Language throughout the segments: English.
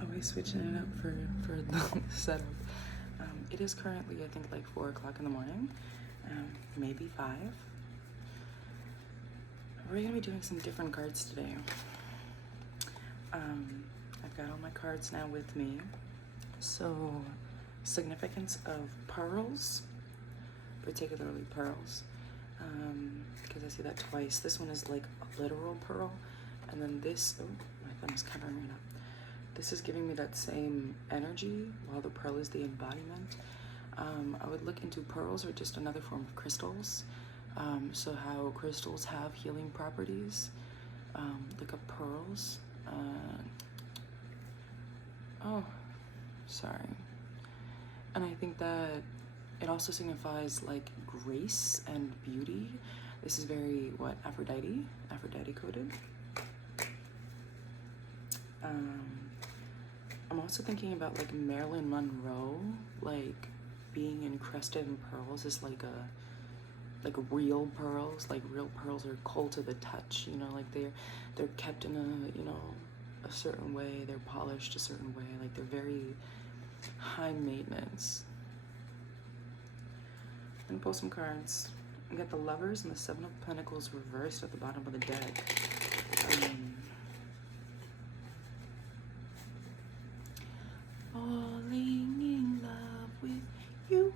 Always switching it up for the setup. It is currently, I think, like 4 o'clock in the morning, maybe 5. We're gonna be doing some different cards today. I've got all my cards now with me. So, significance of pearls, particularly pearls, because I see that twice. This one is like a literal pearl, and then this, oh, my thumb is covering it up. This is giving me that same energy, while the pearl is the embodiment. I would look into pearls or just another form of crystals. So how crystals have healing properties. Look up pearls. Oh, sorry. And I think that it also signifies like grace and beauty. This is very, what, Aphrodite coded. I'm also thinking about like Marilyn Monroe, like being encrusted in pearls is like real pearls. Like real pearls are cold to the touch, you know, like they're kept in a, you know, a certain way, they're polished a certain way, like they're very high maintenance. I'm gonna pull some cards. I got the Lovers and the Seven of Pentacles reversed at the bottom of the deck. Falling in love with you.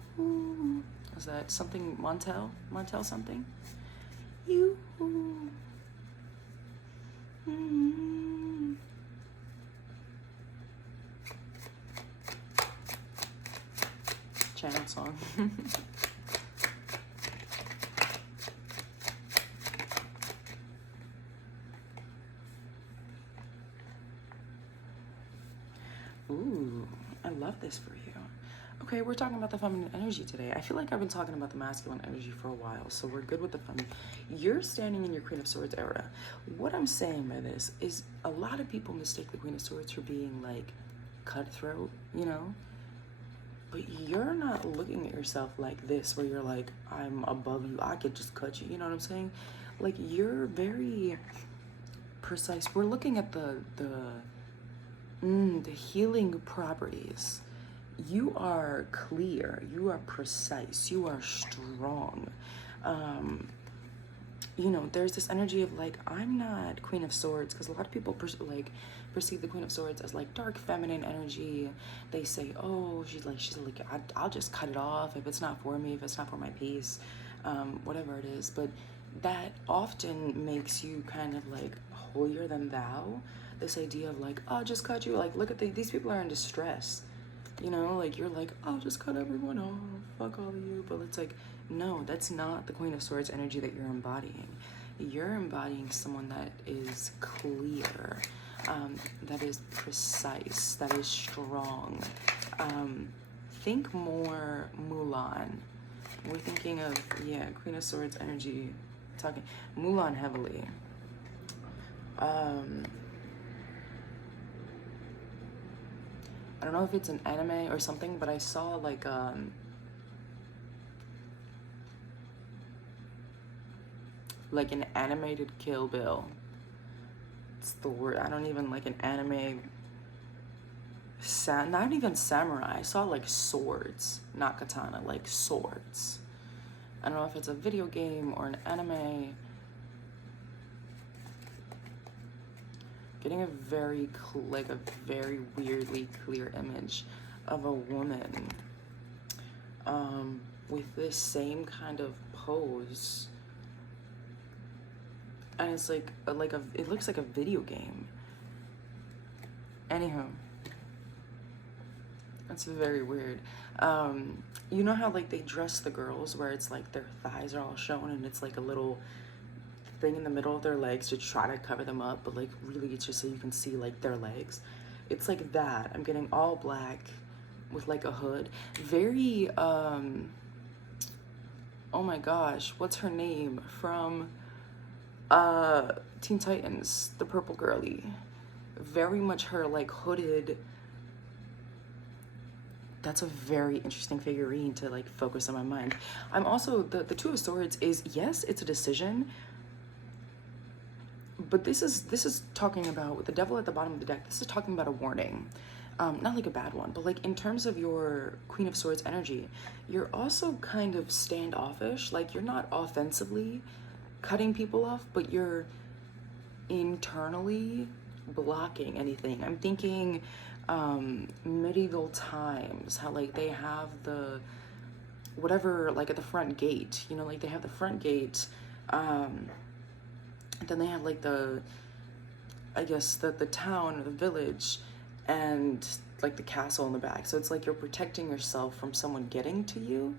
Is that something Montel? Montel something? You. Channel song. Ooh, I love this for you. Okay, we're talking about the feminine energy today. I feel like I've been talking about the masculine energy for a while, so we're good with the feminine. You're standing in your Queen of Swords era. What I'm saying by this is a lot of people mistake the Queen of Swords for being like cutthroat, you know? But you're not looking at yourself like this, where you're like, I'm above you, I could just cut you, you know what I'm saying? Like, you're very precise. We're looking at the healing properties. You are clear, you are precise, you are strong. You know, there's this energy of like, I'm not Queen of Swords, because a lot of people perceive the Queen of Swords as like dark feminine energy. They say, oh, she's like I'll just cut it off if it's not for me, if it's not for my peace, whatever it is. But that often makes you kind of like holier than thou. This idea of like, I'll just cut you, like, look at these people are in distress, you know, like you're like, I'll just cut everyone off, fuck all of you. But it's like, no, that's not the Queen of Swords energy that you're embodying. You're embodying someone that is clear, that is precise, that is strong. Think more Mulan. We're thinking of, yeah, Queen of Swords energy, talking Mulan heavily. I don't know if it's an anime or something, but I saw like an animated Kill Bill. It's the word. I don't even like an anime. Not even samurai. I saw like swords, not katana, like swords. I don't know if it's a video game or an anime. Getting a very weirdly clear image of a woman with this same kind of pose, and it's it looks like a video game. Anywho, that's very weird. You know how like they dress the girls where it's like their thighs are all shown and it's like a little thing in the middle of their legs to try to cover them up, but like really it's just so you can see like their legs. It's like that. I'm getting all black with like a hood. Very oh my gosh, what's her name from Teen Titans, the purple girly? Very much her, like hooded. That's a very interesting figurine to like focus on my mind. I'm also the Two of Swords is, yes, it's a decision, But this is talking about, with the devil at the bottom of the deck, this is talking about a warning. Not like a bad one, but like in terms of your Queen of Swords energy, you're also kind of standoffish. Like you're not offensively cutting people off, but you're internally blocking anything. I'm thinking medieval times, how like they have the whatever, like at the front gate, you know, like they have the front gate, then they have like the, I guess the town or the village, and like the castle in the back. So it's like you're protecting yourself from someone getting to you.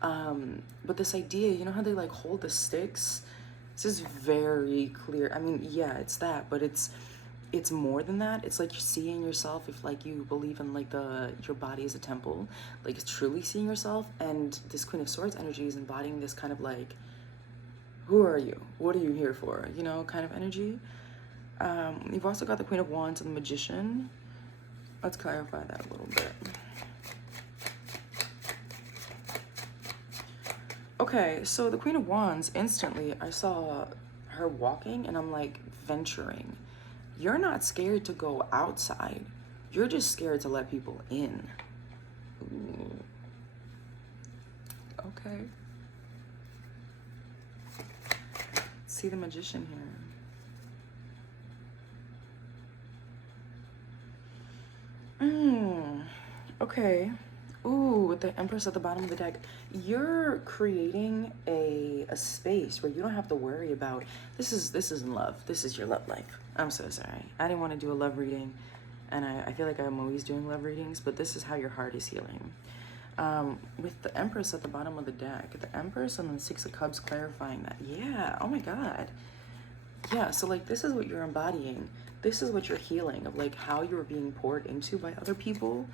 But this idea, you know how they like hold the sticks? This is very clear. I mean, yeah, it's that, but it's more than that. It's like you're seeing yourself, if like you believe in like your body is a temple, like truly seeing yourself. And this Queen of Swords energy is embodying this kind of like, who are you? What are you here for? You know, kind of energy. You've also got the Queen of Wands and the Magician. Let's clarify that a little bit. Okay, so the Queen of Wands, instantly I saw her walking and I'm like, venturing. You're not scared to go outside. You're just scared to let people in. Ooh. Okay. See the Magician here. Okay. Ooh, with the Empress at the bottom of the deck, you're creating a space where you don't have to worry about, this is in love. This is your love life. I'm so sorry. I didn't want to do a love reading, and I feel like I'm always doing love readings, but this is how your heart is healing. With the Empress at the bottom of the deck, the Empress and the Six of Cups clarifying that. Yeah, oh my God. Yeah, so like this is what you're embodying. This is what you're healing, of like how you're being poured into by other people.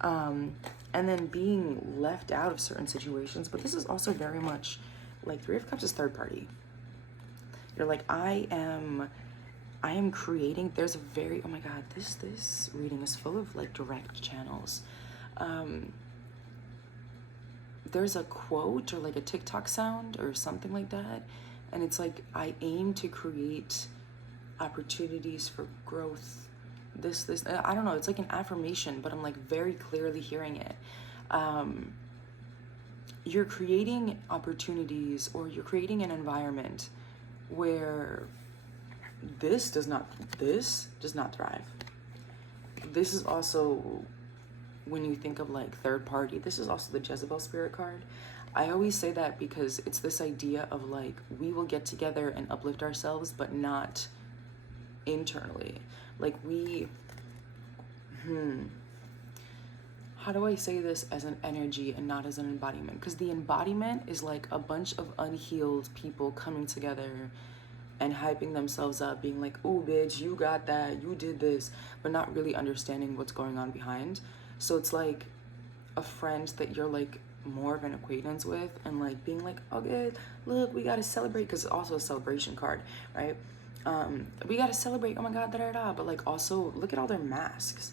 And then being left out of certain situations. But this is also very much like Three of Cups is third party. You're like, I am creating. There's a very, oh my God, this reading is full of like direct channels. There's a quote or like a TikTok sound or something like that. And it's like, I aim to create opportunities for growth. This, I don't know, it's like an affirmation, but I'm like very clearly hearing it. You're creating opportunities, or you're creating an environment where this does not thrive. This is also, when you think of like third party, this is also the Jezebel spirit card. I always say that because it's this idea of like, we will get together and uplift ourselves, but not internally. Like how do I say this as an energy and not as an embodiment? Because the embodiment is like a bunch of unhealed people coming together and hyping themselves up, being like, oh bitch, you got that, you did this, but not really understanding what's going on behind. So it's like a friend that you're like more of an acquaintance with, and like being like, okay, look, we gotta celebrate, because it's also a celebration card, right? We gotta celebrate, oh my God, da-da-da, but like also look at all their masks,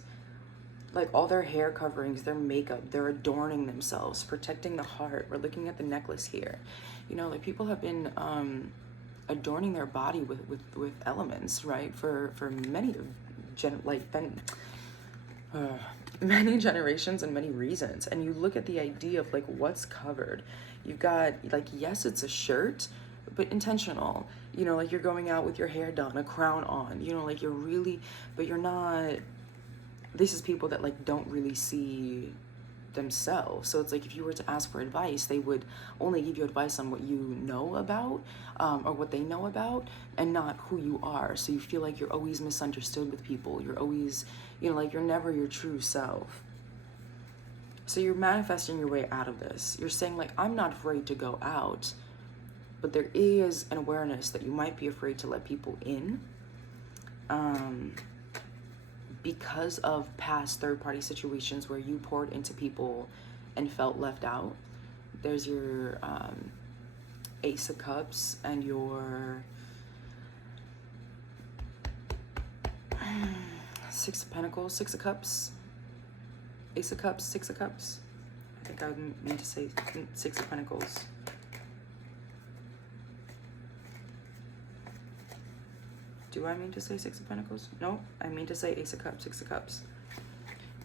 like all their hair coverings, their makeup, they're adorning themselves, protecting the heart. We're looking at the necklace here. You know, like people have been adorning their body with elements, right? For many many generations and many reasons. And you look at the idea of like what's covered. You've got like, yes, it's a shirt, but intentional. You know, like you're going out with your hair done, a crown on, you know, like you're really, but you're not, this is people that like don't really see themselves. So it's like, if you were to ask for advice, they would only give you advice on what you know about, or what they know about, and not who you are. So you feel like you're always misunderstood with people. You're always, you know, like you're never your true self. So you're manifesting your way out of this. You're saying like, I'm not afraid to go out, but there is an awareness that you might be afraid to let people in, because of past third-party situations where you poured into people and felt left out. There's your Ace of Cups and your Six of Pentacles, Six of Cups, Ace of Cups, Six of Cups. I think I would mean to say Six of Pentacles. Do I mean to say Six of Pentacles? No, I mean to say Ace of Cups, Six of Cups.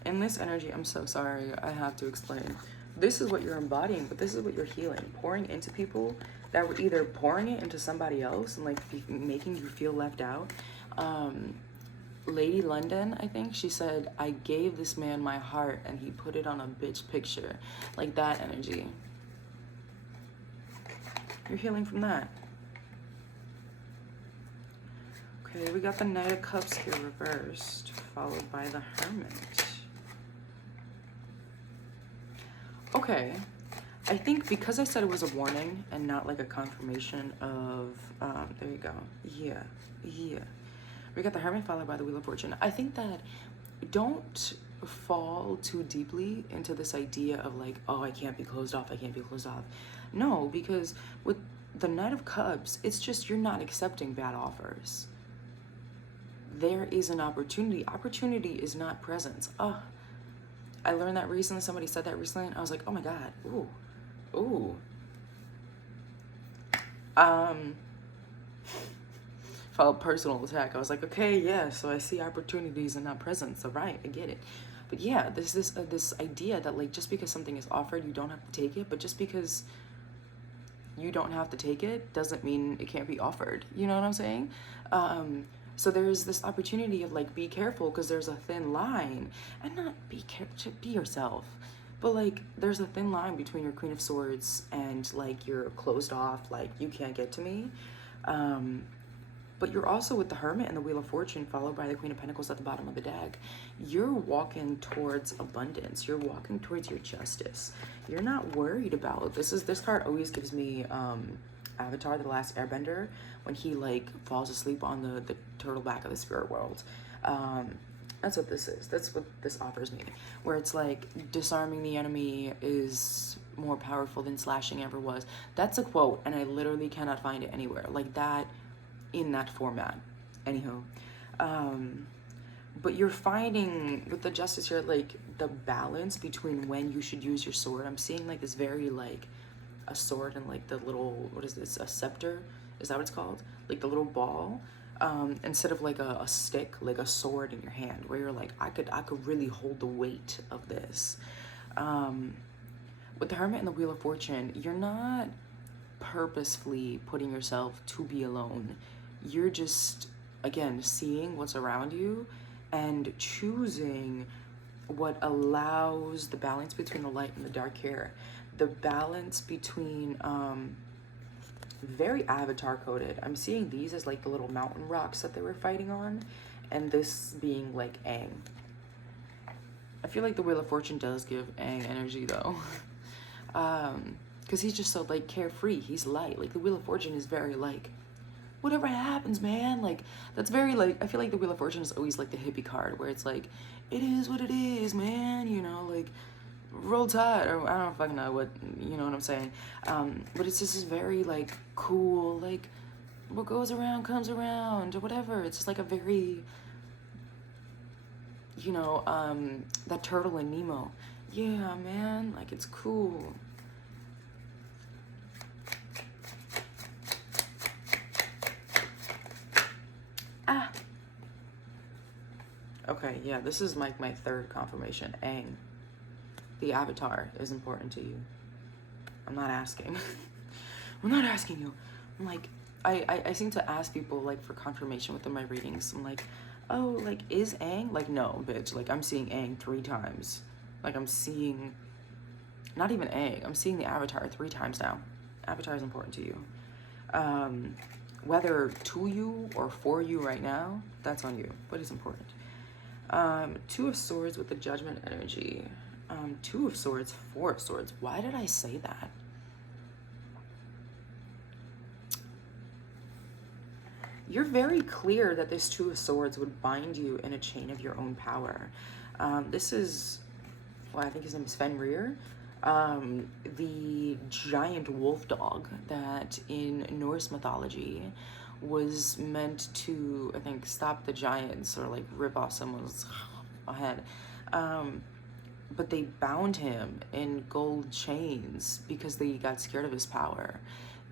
In this energy, I'm so sorry, I have to explain. This is what you're embodying, but this is what you're healing. Pouring into people that were either pouring it into somebody else and like making you feel left out. Lady London, I think, she said, I gave this man my heart and he put it on a bitch picture. Like that energy. You're healing from that. Okay, we got the Knight of Cups here reversed, followed by the Hermit. Okay, I think because I said it was a warning and not like a confirmation of, there you go. Yeah. We got the Hermit followed by the Wheel of Fortune. I think that don't fall too deeply into this idea of like, oh, I can't be closed off. No, because with the Knight of Cups, it's just you're not accepting bad offers. There is an opportunity. Opportunity is not presence. Oh, I learned that recently. Somebody said that recently, and I was like, oh my God. Ooh. Felt personal attack. I was like, okay, yeah, so I see opportunities and not presence. All right, I get it. But yeah, there's this idea that like just because something is offered, you don't have to take it. But just because you don't have to take it doesn't mean it can't be offered. You know what I'm saying? So there's this opportunity of like, be careful because there's a thin line, and not be careful, be yourself. But like, there's a thin line between your Queen of Swords and like you're closed off, like you can't get to me. But you're also with the Hermit and the Wheel of Fortune, followed by the Queen of Pentacles at the bottom of the deck. You're walking towards abundance. You're walking towards your justice. You're not worried about this card always gives me Avatar, the Last Airbender, when he like falls asleep on the turtle back of the spirit world. That's what this is. That's what this offers me. Where it's like disarming the enemy is more powerful than slashing ever was. That's a quote, and I literally cannot find it anywhere. Like that in that format. Anyhow. But you're finding with the justice here, like the balance between when you should use your sword. I'm seeing like this very like a sword and like the little, what is this, a scepter? Is that what it's called? Like the little ball, instead of like a stick, like a sword in your hand, where you're like, I could really hold the weight of this. With the Hermit and the Wheel of Fortune, you're not purposefully putting yourself to be alone. You're just, again, seeing what's around you and choosing what allows the balance between the light and the dark here. The balance between, very Avatar coded. I'm seeing these as like the little mountain rocks that they were fighting on, and this being like Aang. I feel like the Wheel of Fortune does give Aang energy though. Because he's just so like carefree. He's light. Like the Wheel of Fortune is very like, whatever happens, man. Like that's very like, I feel like the Wheel of Fortune is always like the hippie card where it's like, it is what it is, man. You know, like roll tide, or I don't fucking know what, you know what I'm saying. But it's just this very like cool, like what goes around comes around or whatever. It's just like a very, you know, that turtle in Nemo. Yeah, man, like it's cool. Okay, yeah, this is like my third confirmation. Aang, the Avatar, is important to you. I'm not asking. I'm not asking you. I'm like, I seem to ask people like for confirmation within my readings. I'm like, oh, like is Aang? Like no, bitch. Like I'm seeing Aang 3 times. Like I'm seeing, not even Aang. I'm seeing the Avatar 3 times now. Avatar is important to you. Whether to you or for you right now, that's on you, but it's important. 2 of Swords with the Judgment energy. 2 of Swords, 4 of Swords. Why did I say that? You're very clear that this 2 of Swords would bind you in a chain of your own power. This is, well, I think his name is Fenrir. The giant wolf dog that in Norse mythology was meant to, I think, stop the giants or like rip off someone's head. But they bound him in gold chains because they got scared of his power.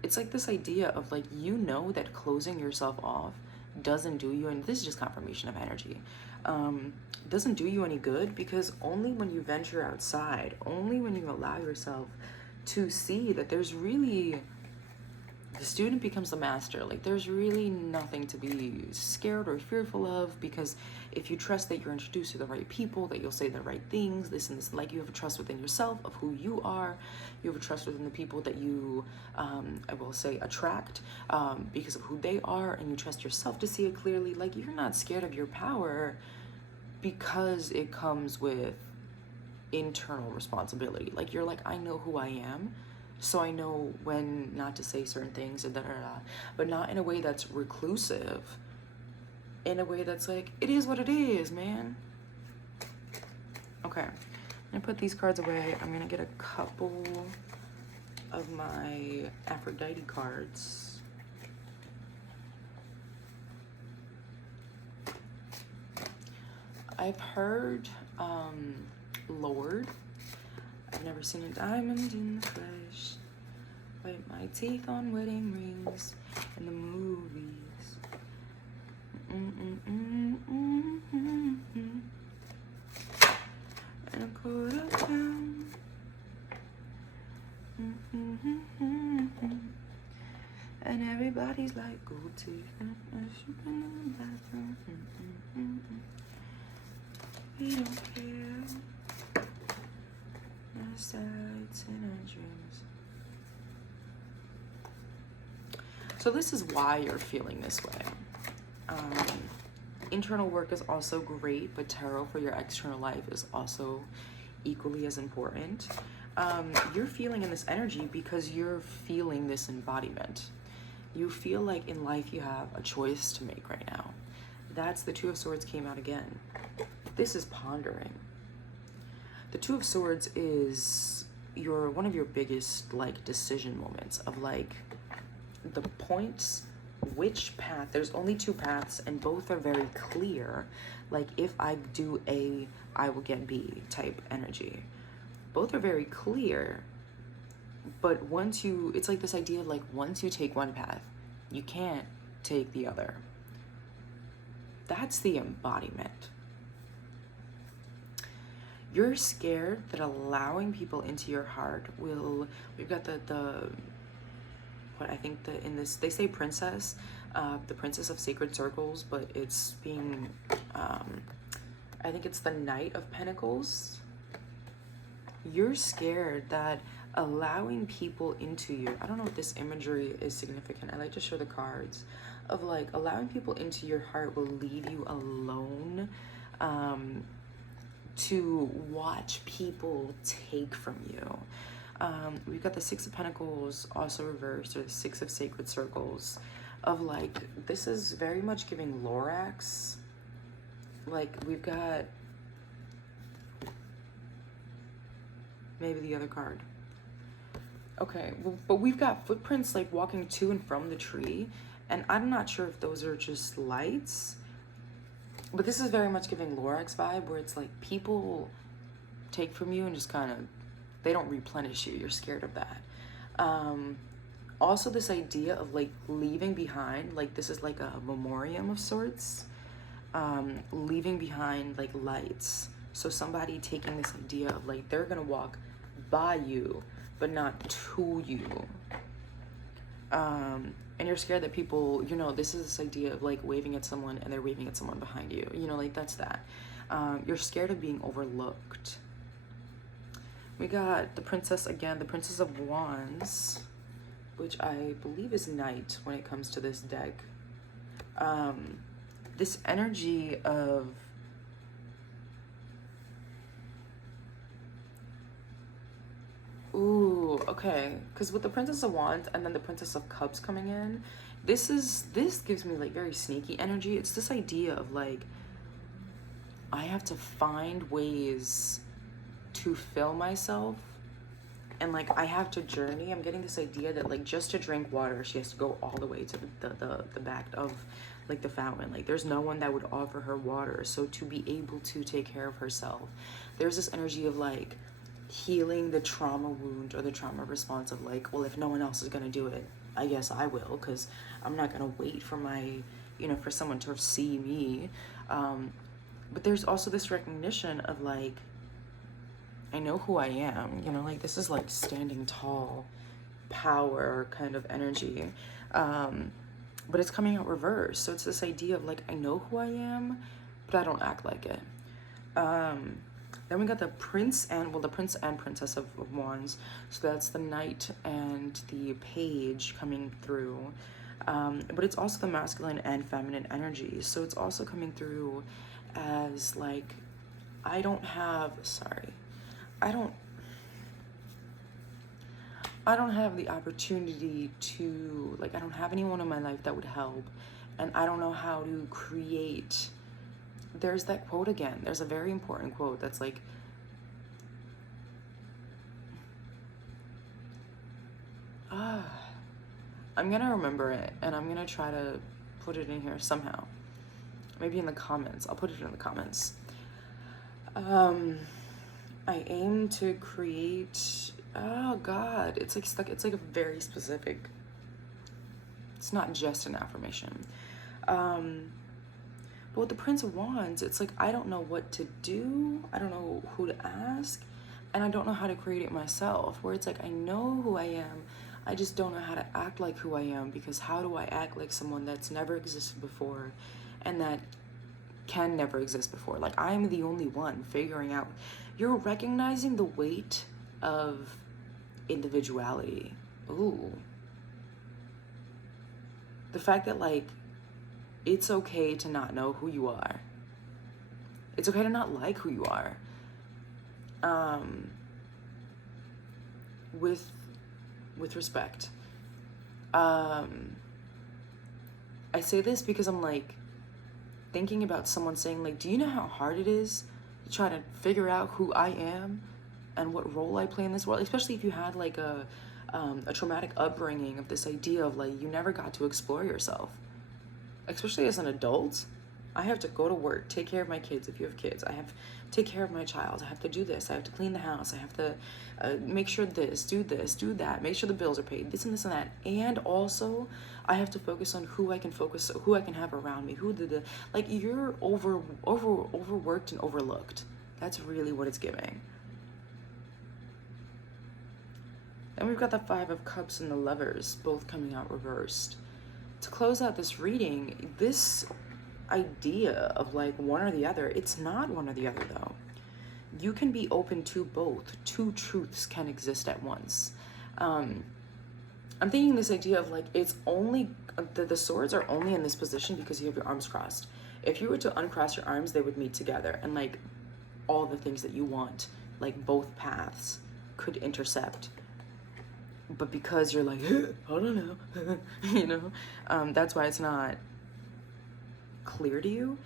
It's like this idea of like, you know that closing yourself off doesn't do you, and this is just confirmation of energy, doesn't do you any good, because only when you venture outside, only when you allow yourself to see that there's really, the student becomes the master. Like, there's really nothing to be scared or fearful of, because if you trust that you're introduced to the right people, that you'll say the right things, this and this, like, you have a trust within yourself of who you are, you have a trust within the people that you, I will say, attract, because of who they are, and you trust yourself to see it clearly. Like, you're not scared of your power, because it comes with internal responsibility. Like, you're like, I know who I am, so I know when not to say certain things, and da da da, but not in a way that's reclusive, in a way that's like, it is what it is, man. Okay, I'm gonna put these cards away. I'm gonna get a couple of my Aphrodite cards. I've heard Lord. I've never seen a diamond in the flesh. Wipe my teeth on wedding rings in the movies. And a quarter pound. And everybody's like gold teeth. In the bathroom. We don't care. No sights in our dreams. So this is why you're feeling this way. Internal work is also great, but tarot for your external life is also equally as important. You're feeling in this energy because you're feeling this embodiment. You feel like in life you have a choice to make right now. That's the Two of Swords came out again. This is pondering. The Two of Swords is one of your biggest like decision moments of like the points, which path. There's only two paths, and both are very clear. Like, if I do A, I will get B type energy. Both are very clear, but it's like this idea of like, once you take one path, you can't take the other. That's the embodiment. You're scared that allowing people into your heart will, we've got what I think in this, they say princess, the princess of sacred circles, but it's being, I think it's the Knight of Pentacles. You're scared that allowing people into you, I don't know if this imagery is significant, I like to show the cards, of like allowing people into your heart will leave you alone, to watch people take from you. We've got the Six of Pentacles also reversed, or the Six of Sacred Circles, of like, this is very much giving Lorax. Like, we've got maybe the other card. Okay, well, but we've got footprints like walking to and from the tree, and I'm not sure if those are just lights, but this is very much giving Lorax vibe, where it's like people take from you and just kind of, they don't replenish you. You're scared of that. Also this idea of like leaving behind, like this is like a memoriam of sorts, leaving behind like lights. So somebody taking this idea of like, they're gonna walk by you, but not to you. And you're scared that people, you know, this is this idea of like waving at someone and they're waving at someone behind you. You know, like that's that. You're scared of being overlooked. We got the princess again, the Princess of Wands, which I believe is Knight when it comes to this deck. This energy of ooh, okay, because with the Princess of Wands and then the Princess of Cups coming in, this gives me like very sneaky energy. It's this idea of like, I have to find ways to fill myself, and like I have to journey. I'm getting this idea that like just to drink water, she has to go all the way to the back of like the fountain. Like there's no one that would offer her water. So to be able to take care of herself, there's this energy of like healing the trauma wound or the trauma response of like, well, if no one else is gonna do it, I guess I will, because I'm not gonna wait for my you know, for someone to see me. But there's also this recognition of like, I know who I am, you know, like this is like standing tall power kind of energy. But it's coming out reverse. So it's this idea of like, I know who I am, but I don't act like it. Then we got the Prince and Princess of Wands. So that's the Knight and the Page coming through. But it's also the masculine and feminine energy. So it's also coming through as like, I don't have the opportunity to, like, I don't have anyone in my life that would help, and I don't know how to create. There's that quote again. There's a very important quote that's like, I'm gonna remember it and I'm gonna try to put it in here somehow. Maybe in the comments. I'll put it in the comments. I aim to create, oh God, it's like stuck. It's like a very specific, it's not just an affirmation. But with the Prince of Wands, it's like, I don't know what to do. I don't know who to ask. And I don't know how to create it myself. Where it's like, I know who I am. I just don't know how to act like who I am, because how do I act like someone that's never existed before and that can never exist before? Like, I'm the only one figuring out. You're recognizing the weight of individuality. Ooh. The fact that, like, it's okay to not know who you are. It's okay to not like who you are. With respect. I say this because I'm like thinking about someone saying like, do you know how hard it is to try to figure out who I am and what role I play in this world? Especially if you had like a traumatic upbringing of this idea of like, you never got to explore yourself. Especially as an adult, I have to go to work, take care of my kids if you have kids. I have to take care of my child. I have to do this. I have to clean the house. I have to make sure this, do that, make sure the bills are paid, this and that. And also, I have to focus on who I can have around me. Like, you're overworked and overlooked. That's really what it's giving. Then we've got the Five of Cups and the Lovers, both coming out reversed. To close out this reading, this idea of like one or the other, it's not one or the other though. You can be open to both. Two truths can exist at once. I'm thinking this idea of like, it's only, the swords are only in this position because you have your arms crossed. If you were to uncross your arms, they would meet together, and like all the things that you want, like both paths could intercept. But because you're like, I don't know, you know, that's why it's not clear to you.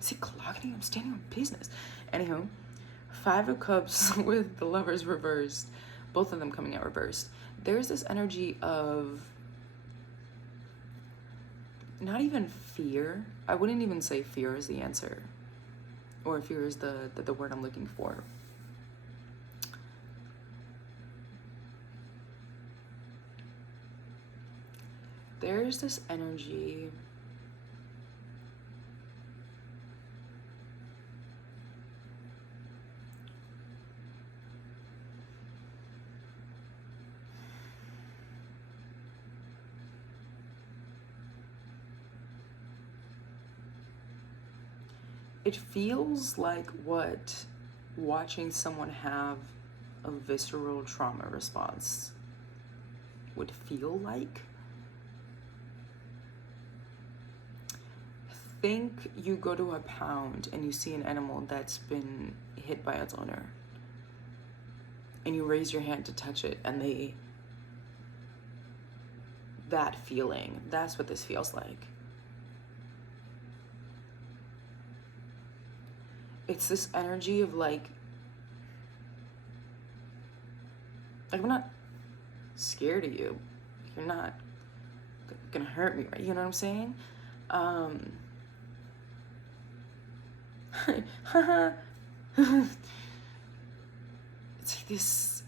See, clocking, I'm standing on business. Anywho, Five of Cups with the Lovers reversed, both of them coming out reversed. There's this energy of not even fear. I wouldn't even say fear is the answer, or fear is the word I'm looking for. There's this energy it feels like what watching someone have a visceral trauma response would feel like. Think you go to a pound and you see an animal that's been hit by its owner, and you raise your hand to touch it, and that feeling, that's what this feels like. It's this energy of like I'm not scared of you. You're not gonna hurt me, right? You know what I'm saying? It's like this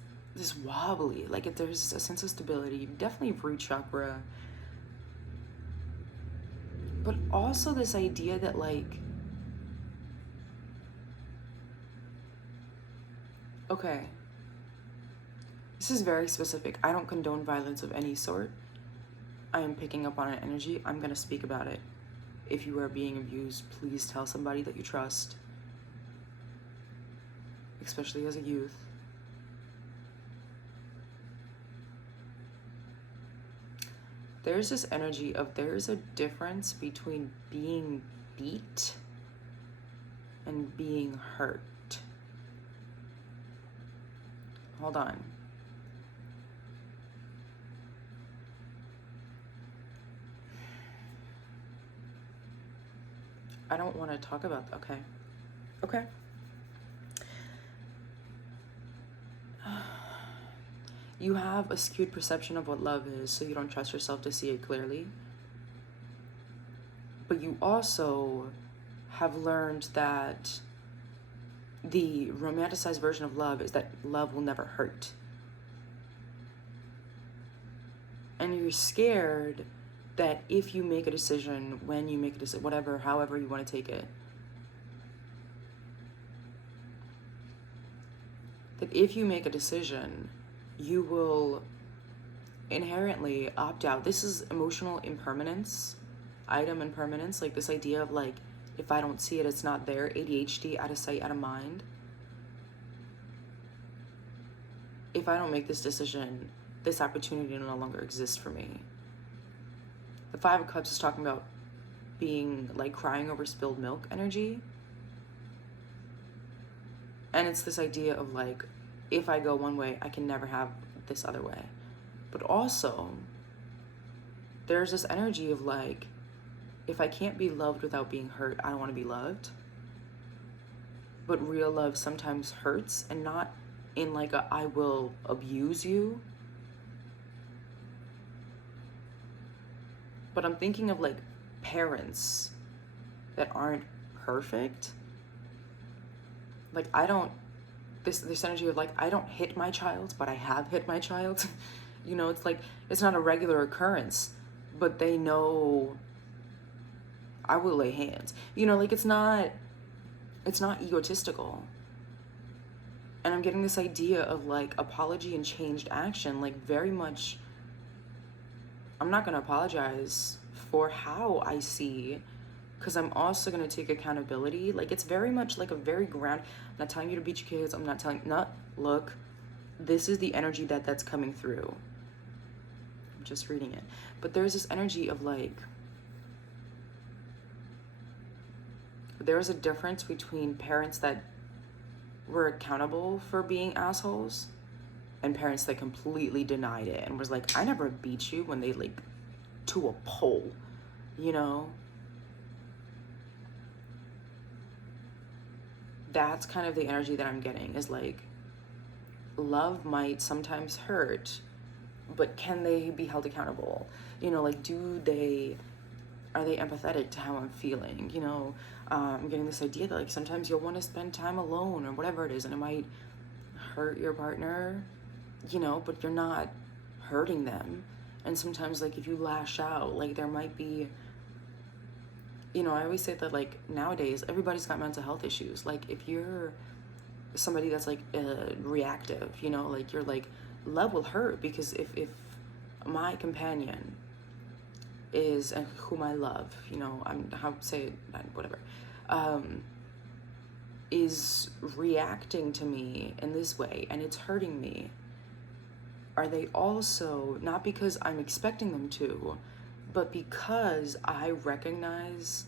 wobbly, like if there's a sense of stability, definitely root chakra. But also this idea that like, okay, this is very specific. I don't condone violence of any sort. I am picking up on an energy. I'm going to speak about it. If you are being abused, please tell somebody that you trust, especially as a youth. There's this energy of there's a difference between being beat and being hurt. Hold on. I don't want to talk about that. Okay. Okay. You have a skewed perception of what love is, so you don't trust yourself to see it clearly. But you also have learned that the romanticized version of love is that love will never hurt. And you're scared that if you make a decision, when you make a decision, whatever, however you want to take it, that if you make a decision, you will inherently opt out. This is emotional impermanence, item impermanence, like this idea of like, if I don't see it, it's not there. ADHD, out of sight, out of mind. If I don't make this decision, this opportunity no longer exists for me. The Five of Cups is talking about being like crying over spilled milk energy. And it's this idea of like, if I go one way, I can never have this other way. But also, there's this energy of like, if I can't be loved without being hurt, I don't want to be loved. But real love sometimes hurts, and not in like a I will abuse you. But I'm thinking of like parents that aren't perfect. Like I don't, this energy of like, I don't hit my child, but I have hit my child. You know, it's like, it's not a regular occurrence, but they know I will lay hands. You know, like it's not egotistical. And I'm getting this idea of like apology and changed action, like very much, I'm not going to apologize for how I see, because I'm also going to take accountability. Like it's very much like a very ground. I'm not telling you to beat your kids. I'm not telling, look, this is the energy that's coming through. I'm just reading it. But there's this energy of like, there's a difference between parents that were accountable for being assholes and parents that completely denied it and was like, I never beat you, when they like to a pole, you know? That's kind of the energy that I'm getting, is like, love might sometimes hurt, but can they be held accountable? You know, like, are they empathetic to how I'm feeling? You know, I'm getting this idea that like sometimes you'll want to spend time alone or whatever it is, and it might hurt your partner, you know, but you're not hurting them. And sometimes like if you lash out, like there might be, you know, I always say that like nowadays everybody's got mental health issues. Like if you're somebody that's like reactive, you know, like you're like, love will hurt, because if my companion is, and whom I love, you know, I'm how say it, whatever, is reacting to me in this way and it's hurting me, are they also, not because I'm expecting them to, but because I recognize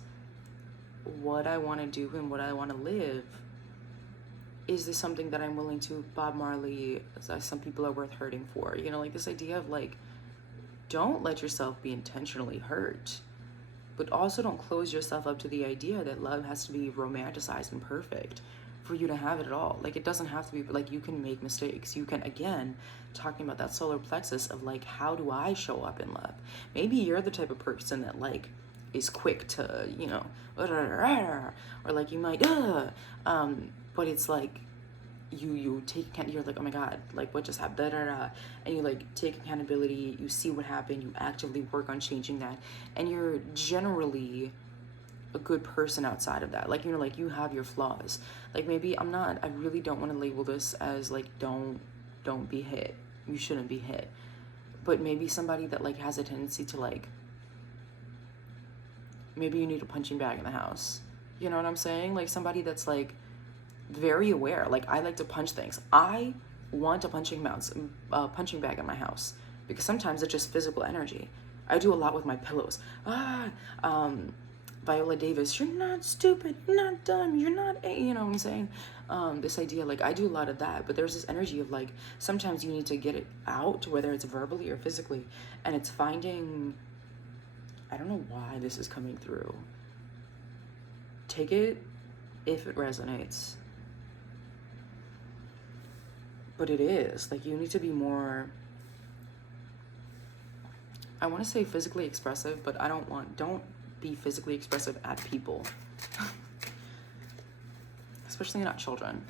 what I want to do and what I want to live, is this something that I'm willing to, Bob Marley, some people are worth hurting for, you know, like this idea of like, don't let yourself be intentionally hurt, but also don't close yourself up to the idea that love has to be romanticized and perfect for you to have it at all. Like it doesn't have to be, like you can make mistakes. You can, again, talking about that solar plexus of like, how do I show up in love? Maybe you're the type of person that like is quick to, you know, or like you might, but it's like, you take you're like, oh my god, like what just happened, da, da, da. And you like take accountability, you see what happened, you actively work on changing that, and you're generally a good person outside of that. Like, you know, like you have your flaws. Like maybe I really don't want to label this as like don't be hit, you shouldn't be hit, but maybe somebody that like has a tendency to like, maybe you need a punching bag in the house, you know what I'm saying? Like somebody that's like very aware. Like I like to punch things. I want a punching bag in my house because sometimes it's just physical energy. I do a lot with my pillows. Viola Davis, you're not stupid, you're not dumb, you're not, you know what I'm saying? This idea, like I do a lot of that, but there's this energy of like, sometimes you need to get it out, whether it's verbally or physically, and it's finding, I don't know why this is coming through. Take it if it resonates. But it is, like you need to be more, I want to say physically expressive, but don't be physically expressive at people. Especially not children.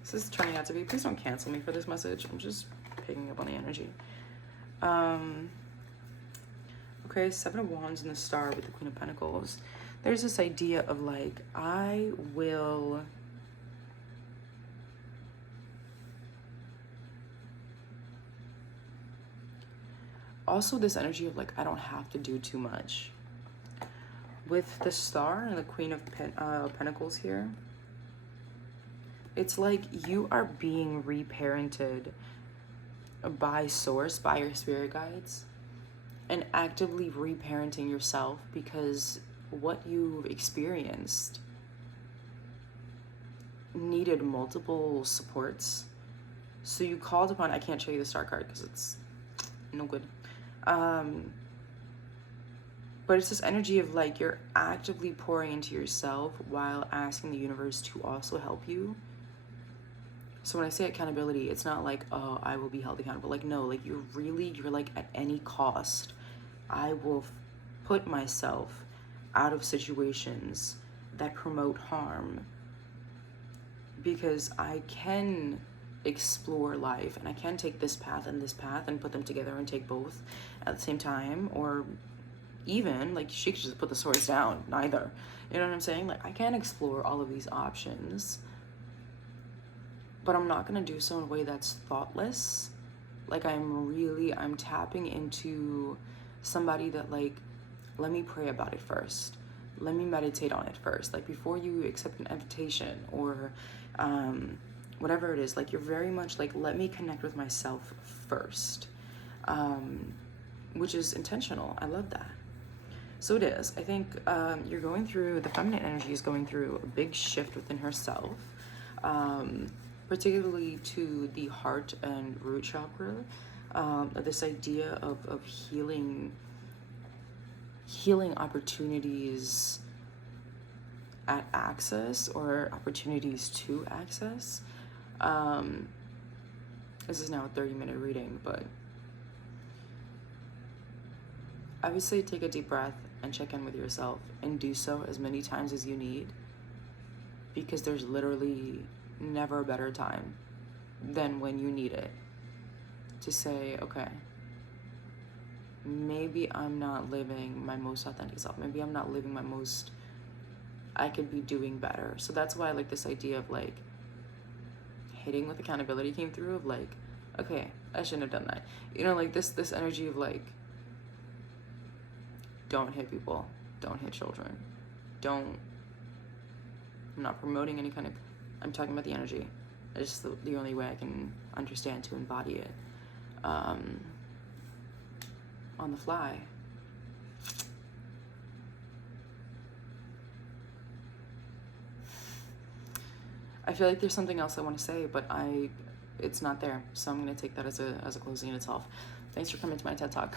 This is turning out to be, please don't cancel me for this message. I'm just picking up on the energy. Okay, Seven of Wands and the Star with the Queen of Pentacles. There's this idea of like, I will... Also this energy of like, I don't have to do too much. With the Star and the Queen of Pentacles here, it's like you are being reparented by Source, by your spirit guides, and actively reparenting yourself because what you've experienced needed multiple supports. So you called upon, I can't show you the Star card because it's no good. But it's this energy of like, you're actively pouring into yourself while asking the universe to also help you. So when I say accountability, it's not like, oh, I will be held accountable. Like, no, like you're like, at any cost, I will put myself out of situations that promote harm because I can explore life and I can take this path and put them together and take both at the same time. Or even like she could just put the swords down, neither, you know what I'm saying? Like I can explore all of these options, but I'm not going to do so in a way that's thoughtless. Like I'm tapping into somebody that like, let me pray about it first, let me meditate on it first, like before you accept an invitation or whatever it is. Like you're very much like, let me connect with myself first, which is intentional. I love that. So it is. I think you're going through, the feminine energy is going through a big shift within herself, particularly to the heart and root chakra. This idea of healing opportunities at access or opportunities to access. This is now a 30-minute reading, but I would say take a deep breath and check in with yourself and do so as many times as you need, because there's literally never a better time than when you need it to say, okay, maybe I'm not living my most authentic self. Maybe I'm not living my most, I could be doing better. So that's why I like this idea of like hitting with accountability came through of like, okay, I shouldn't have done that. You know, like this energy of like, don't hit people, don't hit children, I'm not promoting any kind of, I'm talking about the energy. It's just the only way I can understand to embody it on the fly. I feel like there's something else I want to say, but it's not there. So I'm going to take that as a closing in itself. Thanks for coming to my TED Talk.